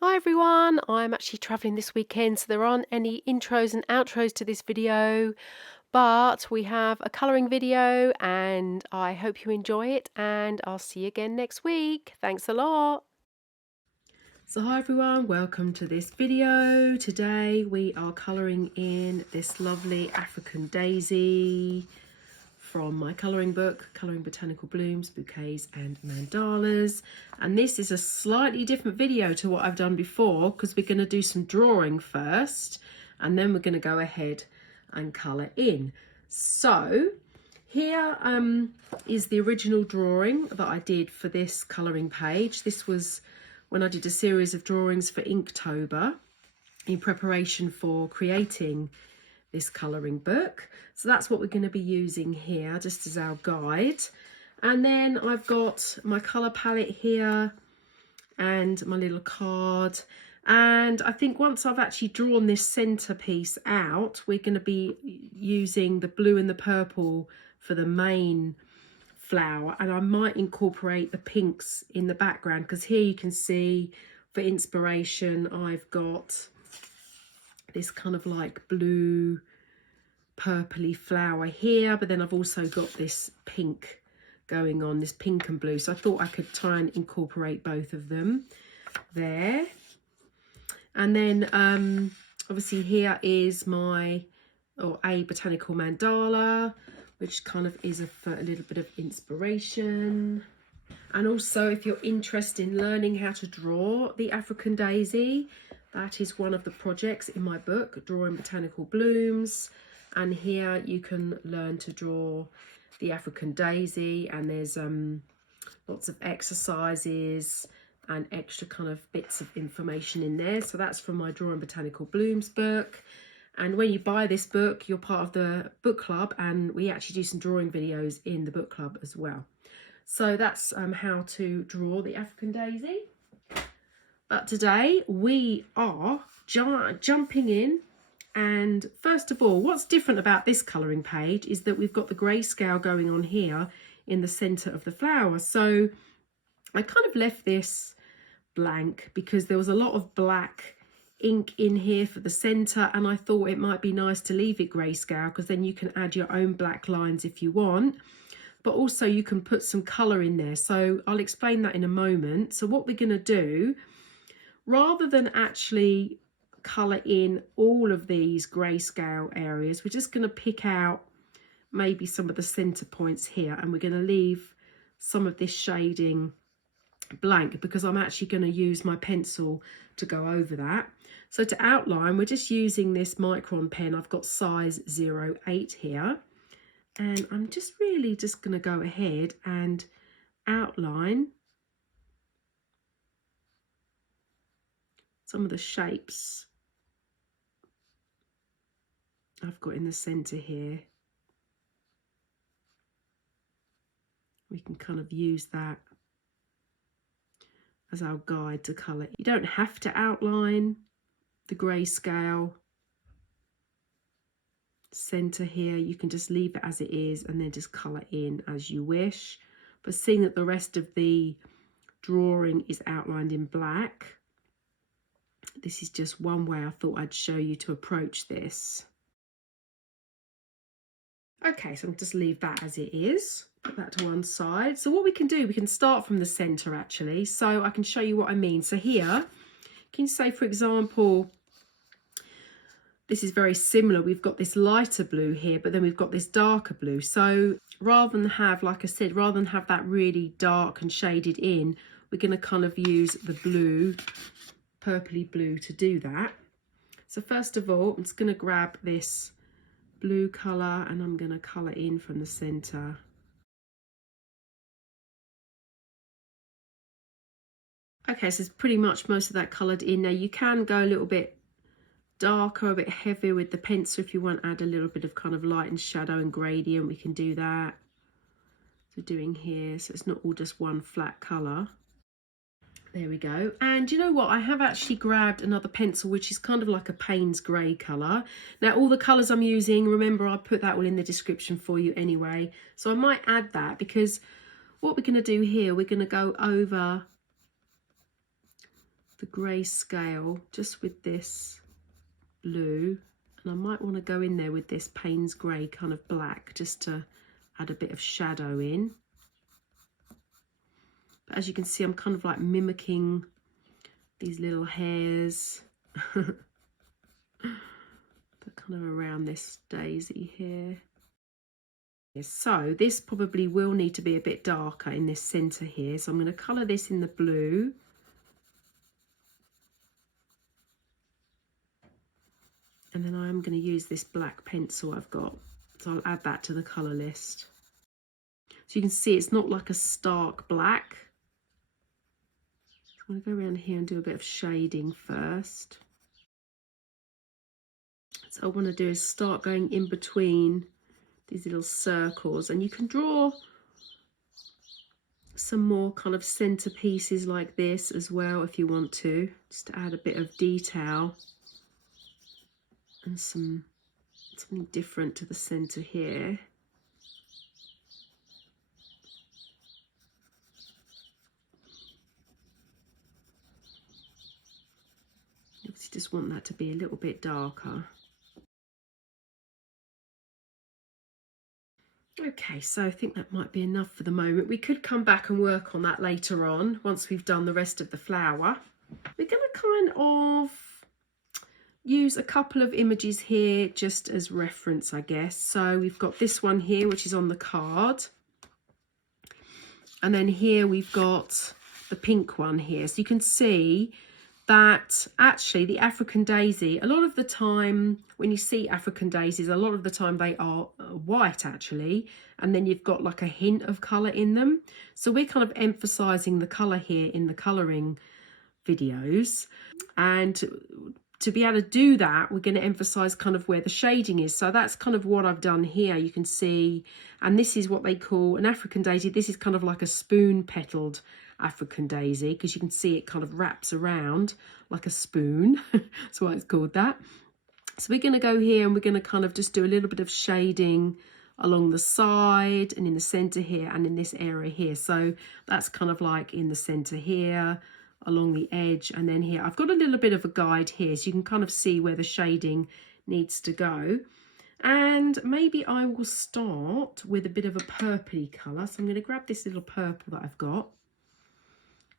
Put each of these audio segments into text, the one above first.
Hi everyone, I'm actually travelling this weekend, so there aren't any intros and outros to this video, but we have a colouring video and I hope you enjoy it, and I'll see you again next week. Thanks a lot. So hi everyone, welcome to this video. Today we are colouring in this lovely African daisy from my colouring book, Colouring Botanical Blooms, Bouquets and Mandalas. And this is a slightly different video to what I've done before, because we're going to do some drawing first and then we're going to go ahead and colour in. So here is the original drawing that I did for this colouring page. This was when I did a series of drawings for Inktober in preparation for creating this colouring book. So that's what we're going to be using here, just as our guide. And then I've got my colour palette here and my little card. And I think once I've actually drawn this centerpiece out, we're going to be using the blue and the purple for the main flower, and I might incorporate the pinks in the background, because here you can see for inspiration I've got this kind of like blue purpley flower here, but then I've also got this pink going on, this pink and blue, so I thought I could try and incorporate both of them there. And then obviously here is my a botanical mandala, which kind of is for a little bit of inspiration. And also, if you're interested in learning how to draw the African daisy, that is one of the projects in my book, Drawing Botanical Blooms. And here you can learn to draw the African daisy, and there's lots of exercises and extra kind of bits of information in there. So that's from my Drawing Botanical Blooms book. And when you buy this book, you're part of the book club, and we actually do some drawing videos in the book club as well. So that's how to draw the African daisy. But today we are jumping in, and first of all, what's different about this colouring page is that we've got the grayscale going on here in the centre of the flower. So I kind of left this blank because there was a lot of black ink in here for the centre, and I thought it might be nice to leave it grayscale, because then you can add your own black lines if you want, but also you can put some colour in there. So I'll explain that in a moment. So what we're going to do, rather than actually colour in all of these grayscale areas, we're just going to pick out maybe some of the centre points here, and we're going to leave some of this shading blank, because I'm actually going to use my pencil to go over that. So to outline, we're just using this micron pen. I've got size 08 here, and I'm just really just going to go ahead and outline some of the shapes I've got in the centre here. We can kind of use that as our guide to colour. You don't have to outline the grayscale centre here. You can just leave it as it is and then just colour in as you wish. But seeing that the rest of the drawing is outlined in black, this is just one way I thought I'd show you to approach this. Okay, so I'll just leave that as it is. Put that to one side. So what we can do, we can start from the centre actually. So I can show you what I mean. So here, can you say, for example, this is very similar. We've got this lighter blue here, but then we've got this darker blue. So rather than have, like I said, rather than have that really dark and shaded in, we're going to kind of use the blue, purpley blue to do that. So first of all, I'm just going to grab this blue colour and I'm going to colour in from the centre. Okay, so it's pretty much most of that coloured in. Now you can go a little bit darker, a bit heavier with the pencil if you want to add a little bit of kind of light and shadow and gradient. We can do that. So doing here, so it's not all just one flat colour. There we go. And you know what, I have actually grabbed another pencil which is kind of like a Payne's grey colour. Now all the colours I'm using, remember I put that all in the description for you anyway, so I might add that, because what we're going to do here, we're going to go over the grey scale just with this blue, and I might want to go in there with this Payne's grey kind of black just to add a bit of shadow in. But as you can see, I'm kind of like mimicking these little hairs but kind of around this daisy here. So this probably will need to be a bit darker in this centre here, so I'm going to colour this in the blue. And then I'm going to use this black pencil I've got, so I'll add that to the colour list. So you can see it's not like a stark black. I'm going to go around here and do a bit of shading first. So what I want to do is start going in between these little circles, and you can draw some more kind of centerpieces like this as well if you want to, just to add a bit of detail and something different to the center here. Obviously just want that to be a little bit darker. Okay, so I think that might be enough for the moment. We could come back and work on that later on once we've done the rest of the flower. We're going to kind of use a couple of images here just as reference, I guess. So we've got this one here, which is on the card. And then here we've got the pink one here. So you can see that actually the African daisy, a lot of the time when you see African daisies, a lot of the time they are white actually, and then you've got like a hint of colour in them. So we're kind of emphasising the colour here in the colouring videos, and to be able to do that, we're going to emphasise kind of where the shading is. So that's kind of what I've done here, you can see, and this is what they call an African daisy. This is kind of like a spoon petalled African daisy, because you can see it kind of wraps around like a spoon. That's why it's called that. So we're going to go here and we're going to kind of just do a little bit of shading along the side and in the center here and in this area here. So that's kind of like in the center here, along the edge, and then here I've got a little bit of a guide here so you can kind of see where the shading needs to go. And maybe I will start with a bit of a purpley colour. So I'm going to grab this little purple that I've got,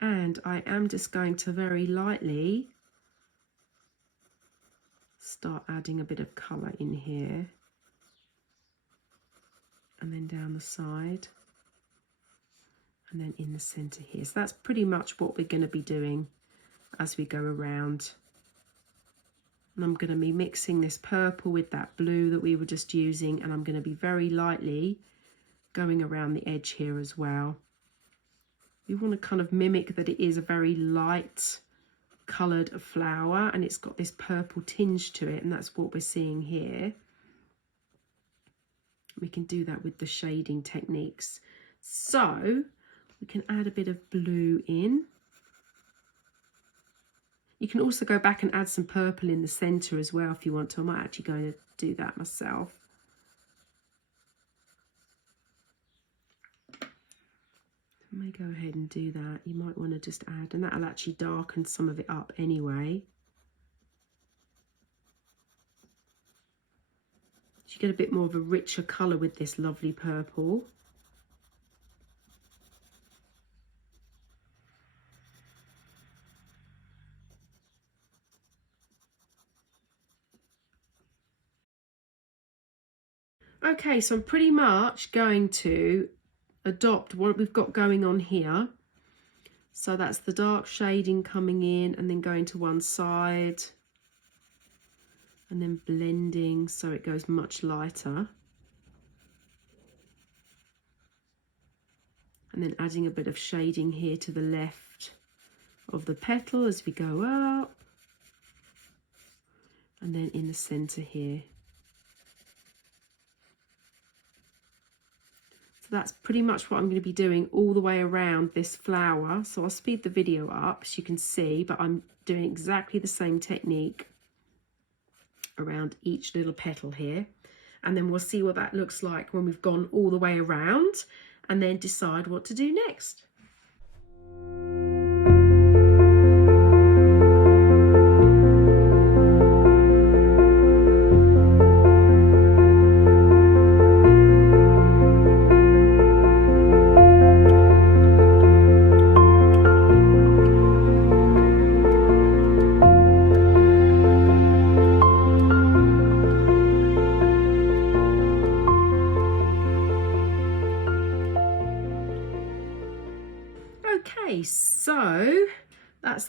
and I am just going to very lightly start adding a bit of colour in here and then down the side and then in the centre here. So that's pretty much what we're going to be doing as we go around. And I'm going to be mixing this purple with that blue that we were just using, and I'm going to be very lightly going around the edge here as well. We want to kind of mimic that it is a very light coloured flower and it's got this purple tinge to it, and that's what we're seeing here. We can do that with the shading techniques. So we can add a bit of blue in. You can also go back and add some purple in the centre as well if you want to. I might actually go to do that myself. I may go ahead and do that. You might want to just add, and that'll actually darken some of it up anyway. So you get a bit more of a richer colour with this lovely purple. Okay, so I'm pretty much going to adopt what we've got going on here. So that's the dark shading coming in and then going to one side and then blending so it goes much lighter, and then adding a bit of shading here to the left of the petal as we go up, and then in the center here. So that's pretty much what I'm going to be doing all the way around this flower. So I'll speed the video up so you can see, but I'm doing exactly the same technique around each little petal here. And then we'll see what that looks like when we've gone all the way around, and then decide what to do next.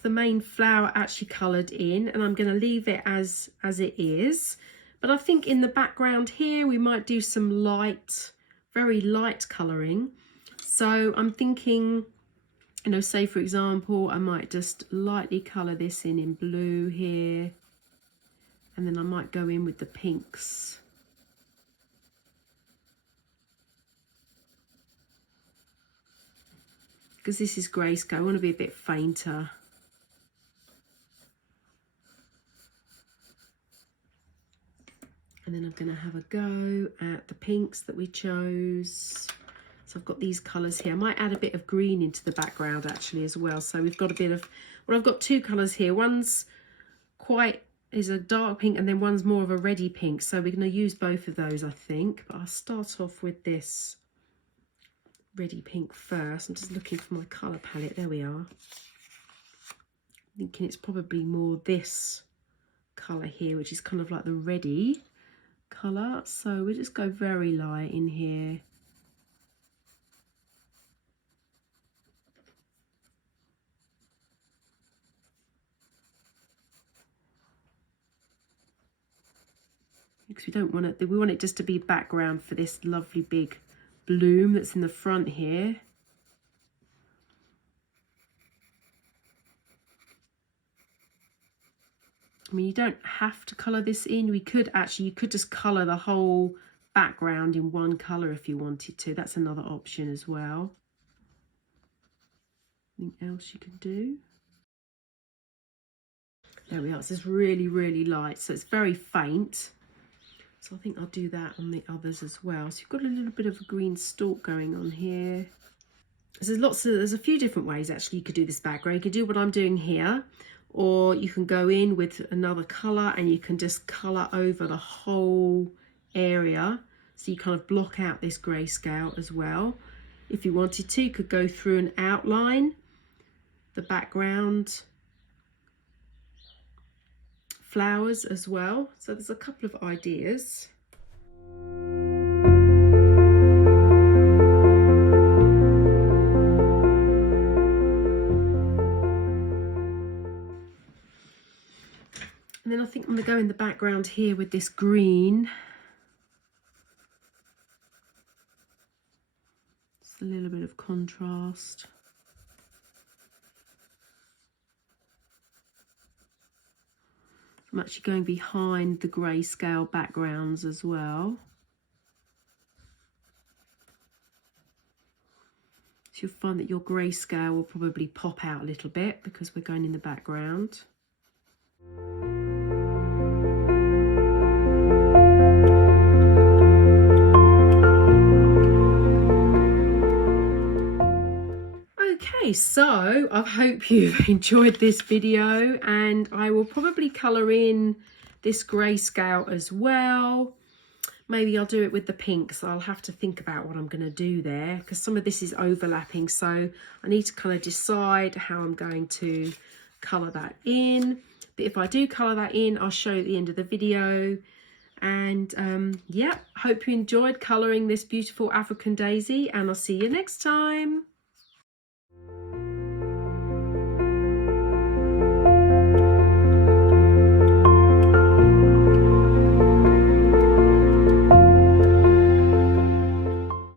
the main flower actually coloured in, and I'm going to leave it as it is. But I think in the background here we might do some light, very light colouring. So I'm thinking, you know, say for example, I might just lightly colour this in blue here, and then I might go in with the pinks. Because this is grayscale, I want to be a bit fainter. And then I'm going to have a go at the pinks that we chose. So I've got these colours here. I might add a bit of green into the background actually as well. So we've got a bit of, well, I've got two colours here. One's is a dark pink, and then one's more of a reddy pink. So we're going to use both of those, I think. But I'll start off with this reddy pink first. I'm just looking for my colour palette. There we are. Thinking it's probably more this colour here, which is kind of like the reddy colour. So we'll just go very light in here. Because we don't want it, we want it just to be background for this lovely big bloom that's in the front here. I mean, you don't have to colour this in. We could actually, you could just colour the whole background in one colour if you wanted to. That's another option as well. Anything else you can do? There we are. So it's really, really light. So it's very faint. So I think I'll do that on the others as well. So you've got a little bit of a green stalk going on here. So there's a few different ways actually you could do this background. You could do what I'm doing here, or you can go in with another colour and you can just colour over the whole area. So you kind of block out this grayscale as well. If you wanted to, you could go through and outline the background flowers as well. So there's a couple of ideas. And then I think I'm going to go in the background here with this green. Just a little bit of contrast. I'm actually going behind the grayscale backgrounds as well. So you'll find that your grayscale will probably pop out a little bit because we're going in the background. Okay, so I hope you've enjoyed this video, and I will probably colour in this grayscale as well. Maybe I'll do it with the pinks. I'll have to think about what I'm going to do there, because some of this is overlapping, so I need to kind of decide how I'm going to colour that in. But if I do colour that in, I'll show you at the end of the video. And yeah, hope you enjoyed colouring this beautiful African daisy, and I'll see you next time.